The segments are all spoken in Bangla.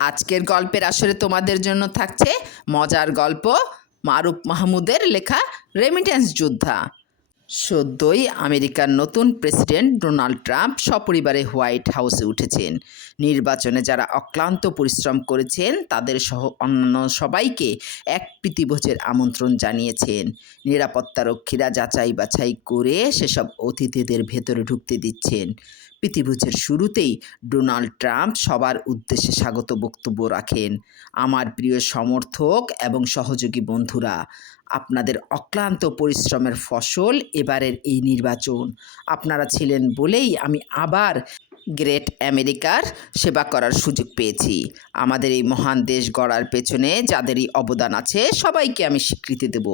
আজকের গল্পের আসরে তোমাদের জন্য থাকছে মজার গল্প মারুফ মাহমুদের লেখা রেমিটেন্স যোদ্ধা। সদ্যই আমেরিকার নতুন প্রেসিডেন্ট ডোনাল্ড ট্রাম্প সপরিবারে হোয়াইট হাউসে উঠেছেন। নির্বাচনে যারা অক্লান্ত পরিশ্রম করেছেন, তাদের সহ অন্যান্য সবাইকে এক প্রীতিভোজের আমন্ত্রণ জানিয়েছেন। নিরাপত্তারক্ষীরা যাচাই বাছাই করে সেসব অতিথিদের ভেতরে ঢুকতে দিচ্ছেন। প্রীতিভোজের শুরুতেই ডোনাল্ড ট্রাম্প সবার উদ্দেশ্যে স্বাগত বক্তব্য রাখেন। আমার প্রিয় সমর্থক এবং সহযোগী বন্ধুরা, আপনাদের অক্লান্ত পরিশ্রমের ফসল এবারের এই নির্বাচন। আপনারা ছিলেন বলেই আমি আবার গ্রেট আমেরিকার সেবা করার সুযোগ পেয়েছি। আমাদের এই মহান দেশ গড়ার পেছনে যাদেরই অবদান আছে, সবাইকে আমি স্বীকৃতি দেব।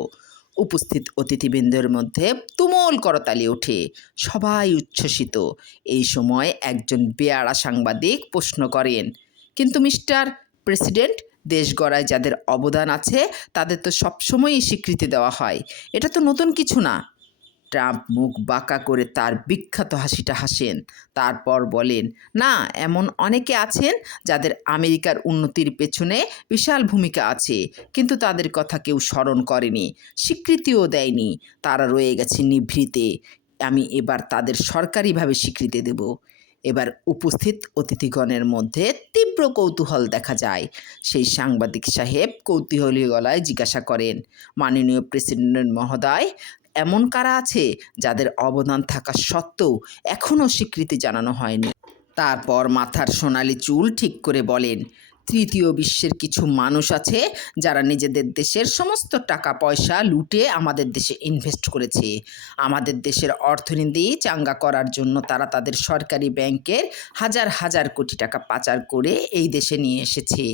উপস্থিত অতিথিবৃন্দের মধ্যে তুমল করতালি ওঠে সবাই উচ্ছ্বসিত। এই সময় একজন বেয়ারা সাংবাদিক প্রশ্ন করেন, কিন্তু মিস্টার প্রেসিডেন্ট, দেশ গড়ায় যাদের অবদান আছে, তাদের তো সবসময়ই স্বীকৃতি দেওয়া হয়। এটা তো নতুন কিছু না। ট্রাম্প মুখ বাঁকা করে তার বিখ্যাত হাসিটা হাসেন। তারপর বলেন, না, এমন অনেকে আছেন যাদের আমেরিকার উন্নতির পেছনে বিশাল ভূমিকা আছে, কিন্তু তাদের কথা কেউ স্মরণ করেনি, স্বীকৃতিও দেয়নি। তারা রয়ে গেছে নিভৃতে। আমি এবার তাদের সরকারিভাবে স্বীকৃতি দেব। এবার উপস্থিত অতিথিগণের মধ্যে তীব্র কৌতূহল দেখা যায়। সেই সাংবাদিক সাহেব কৌতূহলী গলায় জিজ্ঞাসা করেন, মাননীয় প্রেসিডেন্ট মহোদয় এমন কারা আছে যাদের অবদান থাকা সত্ত্বেও এখনও স্বীকৃতি জানানো হয়নি? তারপর মাথার সোনালি চুল ঠিক করে বলেন, তৃতীয় বিশ্বের কিছু মানুষ আছে যারা নিজেদের দেশের সমস্ত টাকা, পয়সা লুটে আমাদের দেশে ইনভেস্ট করেছে। আমাদের দেশের অর্থনীতি চাঙ্গা করার জন্য তারা তাদের সরকারি ব্যাংকের হাজার হাজার কোটি টাকা পাচার করে এই দেশে নিয়ে এসেছে।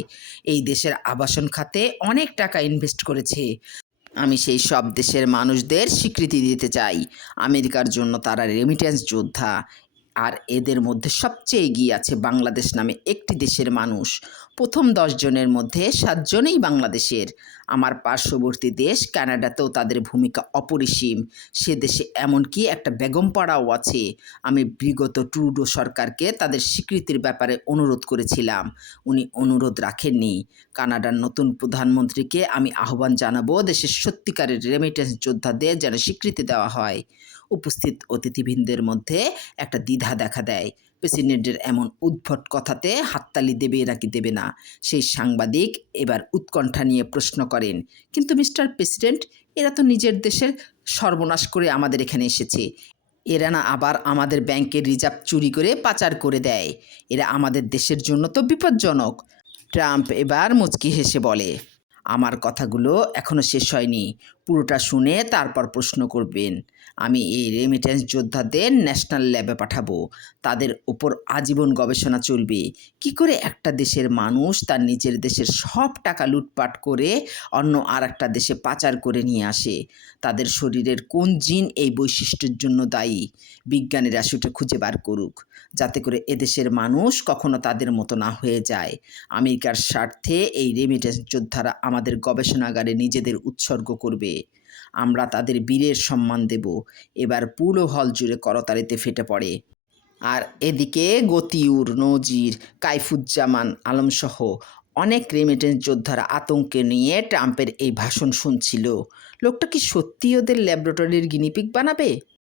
এই দেশের আবাসন খাতে অনেক টাকা ইনভেস্ট করেছে। আমি সেই সব দেশের মানুষদের স্বীকৃতি দিতে চাই। আমেরিকার জন্য তারা রেমিটেন্স যোদ্ধা। আর এদের মধ্যে সবচেয়ে এগিয়ে আছে বাংলাদেশ নামে একটি দেশের মানুষ। প্রথম জনের মধ্যে সাতজনেই বাংলাদেশের। আমার পার্শ্ববর্তী দেশ কানাডাতেও তাদের ভূমিকা অপরিসীম। সে দেশে এমনকি একটা বেগমপাড়াও আছে। আমি বিগত ট্রুডো সরকারকে তাদের স্বীকৃতির ব্যাপারে অনুরোধ করেছিলাম। উনি অনুরোধ রাখেননি। কানাডার নতুন প্রধানমন্ত্রীকে আমি আহ্বান জানাব দেশের সত্যিকারের রেমিটেন্স যোদ্ধাদের যেন স্বীকৃতি দেওয়া হয়। উপস্থিত অতিথিবৃন্দের মধ্যে একটা দ্বিধা দেখা দেয়। প্রেসিডেন্টের এমন উদ্ভট কথাতে হাততালি দেবে নাকি দেবে না। সেই সাংবাদিক এবার উৎকণ্ঠা নিয়ে প্রশ্ন করেন, কিন্তু মিস্টার প্রেসিডেন্ট, এরা তো নিজের দেশের সর্বনাশ করে আমাদের এখানে এসেছে। এরা না আবার আমাদের ব্যাংকের রিজার্ভ চুরি করে পাচার করে দেয়। এরা আমাদের দেশের জন্য তো বিপজ্জনক। ট্রাম্প এবার মুচকি হেসে বলে আমার কথাগুলো এখনও শেষ হয়নি। পুরোটা শুনে তারপর প্রশ্ন করবেন, আমি এই রেমিটেন্স যোদ্ধাদের ন্যাশনাল ল্যাবে পাঠাবো। তাদের ওপর আজীবন গবেষণা চলবে। কি করে একটা দেশের মানুষ তার নিজের দেশের সব টাকা লুটপাট করে অন্য আর একটা দেশে পাচার করে নিয়ে আসে? তাদের শরীরের কোন জিন এই বৈশিষ্ট্যের জন্য দায়ী? বিজ্ঞানীরা সেটা খুঁজে বার করুক, যাতে করে এদেশের মানুষ কখনো তাদের মতো না হয়ে যায়। আমেরিকার স্বার্থে এই রেমিটেন্স যোদ্ধারা আমাদের গবেষণাগারে নিজেদের উৎসর্গ করবে। আমরা তাদের বীরের সম্মান দেব। এবার পুরো হল জুড়ে করতালিতে ফেটে পড়ে। আর এদিকে গতিউর, নজির, কাইফুজ্জামান আলমসহ অনেক রেমিটেন্স যোদ্ধারা আতঙ্কে নিয়ে ট্রাম্পের এই ভাষণ শুনছিল। লোকটা কি সত্যি ওদের ল্যাবরেটরির গিনিপিক বানাবে?